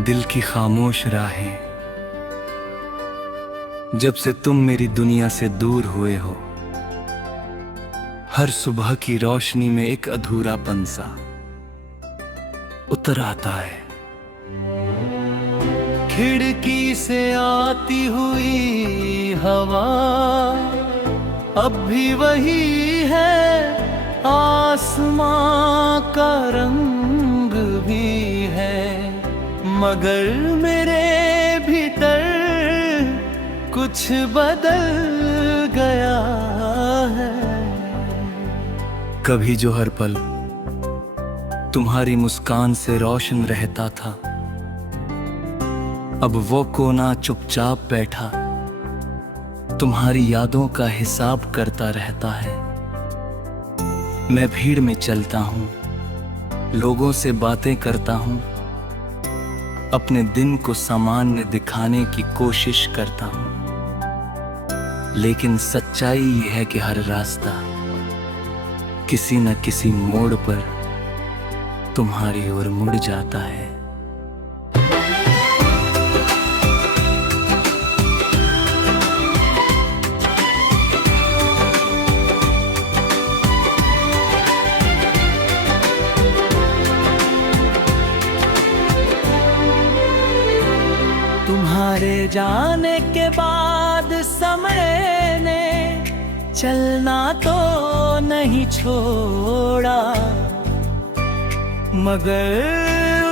दिल की खामोश राहें, जब से तुम मेरी दुनिया से दूर हुए हो, हर सुबह की रोशनी में एक अधूरापन सा उतर आता है। खिड़की से आती हुई हवा अब भी वही है, आसमां का रंग भी है, मगर मेरे भीतर कुछ बदल गया है। कभी जो हर पल तुम्हारी मुस्कान से रोशन रहता था, अब वो कोना चुपचाप बैठा तुम्हारी यादों का हिसाब करता रहता है। मैं भीड़ में चलता हूँ, लोगों से बातें करता हूँ, अपने दिन को सामान्य दिखाने की कोशिश करता हूँ, लेकिन सच्चाई ये है कि हर रास्ता किसी न किसी मोड़ पर तुम्हारी ओर मुड़ जाता है। तुम्हारे जाने के बाद समय ने चलना तो नहीं छोड़ा, मगर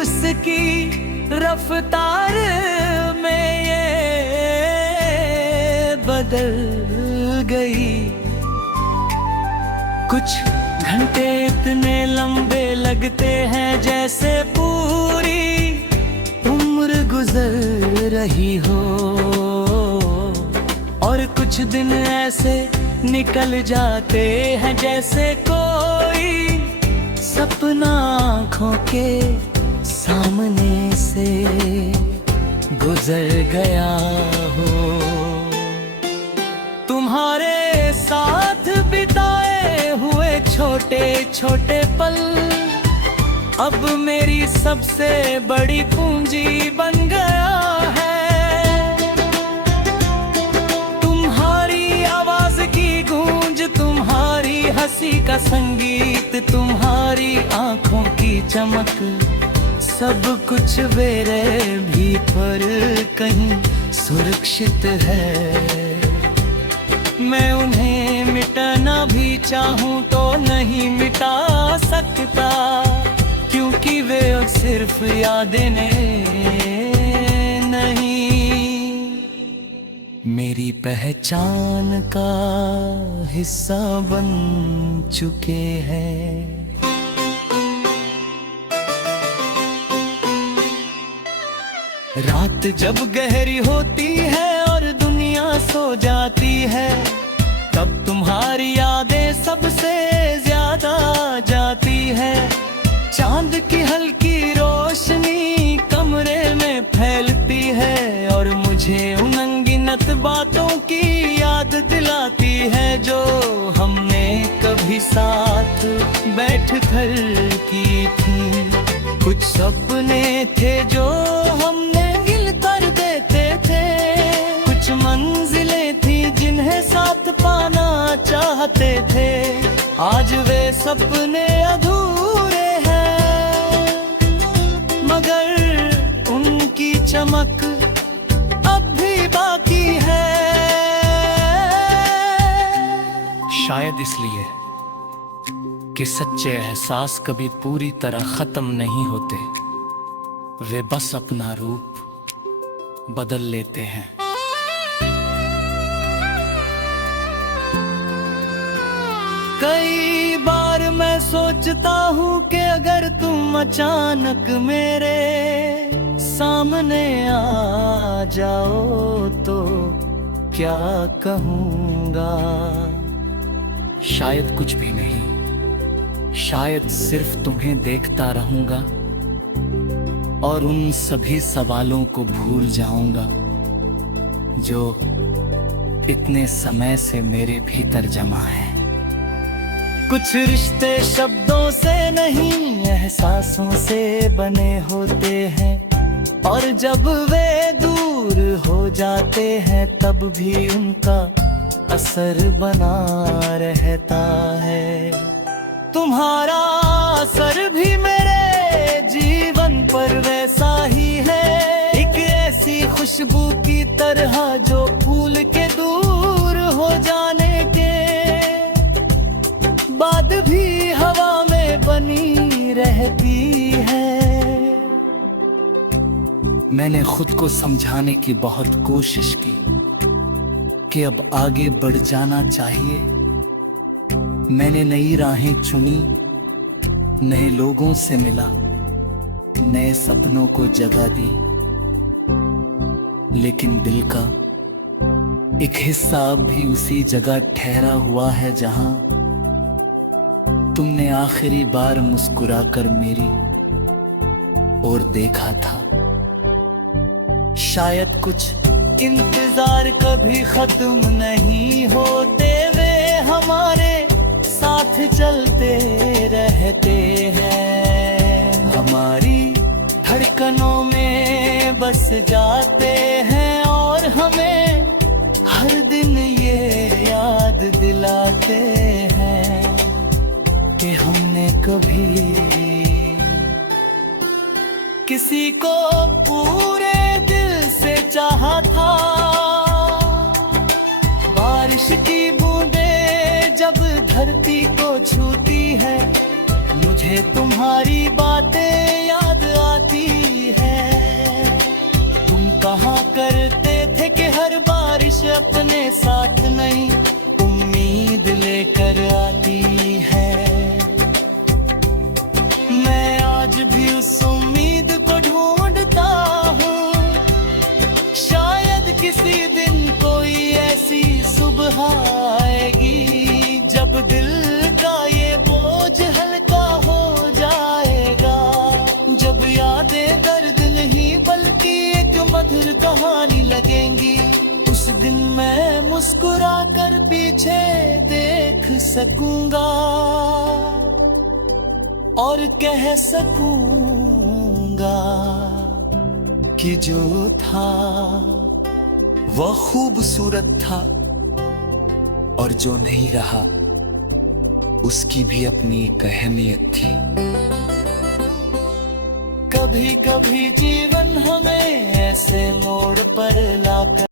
उसकी रफ्तार में ये बदल गई। कुछ घंटे इतने लंबे लगते हैं जैसे पूरी उम्र गुजर रही हो, और कुछ दिन ऐसे निकल जाते हैं जैसे कोई सपना आँखों के सामने से गुजर गया हो। तुम्हारे साथ बिताए हुए छोटे छोटे पल अब मेरी सबसे बड़ी पूंजी बन गया है। तुम्हारी आवाज की गूंज, तुम्हारी हंसी का संगीत, तुम्हारी आंखों की चमक, सब कुछ मेरे भीतर कहीं सुरक्षित है। मैं उन्हें मिटाना भी चाहूं तो नहीं मिटा सकता, क्योंकि वे सिर्फ यादें नहीं, मेरी पहचान का हिस्सा बन चुके हैं। रात जब गहरी होती है और दुनिया सो जाती है, तब तुम्हारी यादें सबसे ज्यादा जाती है। चांद की हल्की रोशनी कमरे में फैलती है और मुझे उन अनगिनत बातों की याद दिलाती है जो हमने कभी साथ बैठ कर की थी। कुछ सपने थे जो हमने गिल कर देते थे, कुछ मंजिलें थी जिन्हें साथ पाना चाहते थे। आज वे सपने अधूरे मगर उनकी चमक अब भी बाकी है। शायद इसलिए कि सच्चे एहसास कभी पूरी तरह खत्म नहीं होते, वे बस अपना रूप बदल लेते हैं। कई बार मैं सोचता हूँ कि अगर तुम अचानक मेरे सामने आ जाओ तो क्या कहूँगा। शायद कुछ भी नहीं, शायद सिर्फ तुम्हें देखता रहूँगा और उन सभी सवालों को भूल जाऊँगा जो इतने समय से मेरे भीतर जमा है। कुछ रिश्ते शब्दों से नहीं एहसासों से बने होते हैं, और जब वे दूर हो जाते हैं तब भी उनका असर बना रहता है। तुम्हारा असर भी मेरे जीवन पर वैसा ही है, एक ऐसी खुशबू की तरह जो फूल के दूर हो जाने के बाद भी हवा में बनी रहती है। मैंने खुद को समझाने की बहुत कोशिश की कि अब आगे बढ़ जाना चाहिए। मैंने नई राहें चुनी, नए लोगों से मिला, नए सपनों को जगह दी, लेकिन दिल का एक हिस्सा अब भी उसी जगह ठहरा हुआ है जहां तुमने आखिरी बार मुस्कुराकर मेरी ओर देखा था। शायद कुछ इंतजार कभी खत्म नहीं होते, वे हमारे साथ चलते रहते हैं, हमारी धड़कनों में बस जाते हैं और हमें हर दिन ये याद दिलाते हैं कि हमने कभी किसी को पूरे दिल से चाहा था। बारिश की बूंदें जब धरती को छूती है, मुझे तुम्हारी बातें याद आती है। तुम कहा करते थे कि हर बारिश अपने साथ नहीं उम्मीद लेकर आती है। मैं आज भी उस उम्मीद को ढूंढता हूँ, शायद किसी दिन कोई ऐसी सुबह आएगी जब दिल का ये बोझ हल्का हो जाएगा, जब यादें दर्द नहीं बल्कि एक मधुर कहानी लगेंगी। उस दिन मैं मुस्कुरा कर पीछे देख सकूंगा और कह सकूंगा कि जो था वह खूबसूरत था और जो नहीं रहा उसकी भी अपनी एक अहमियत थी। कभी कभी जीवन हमें ऐसे मोड़ पर लाकर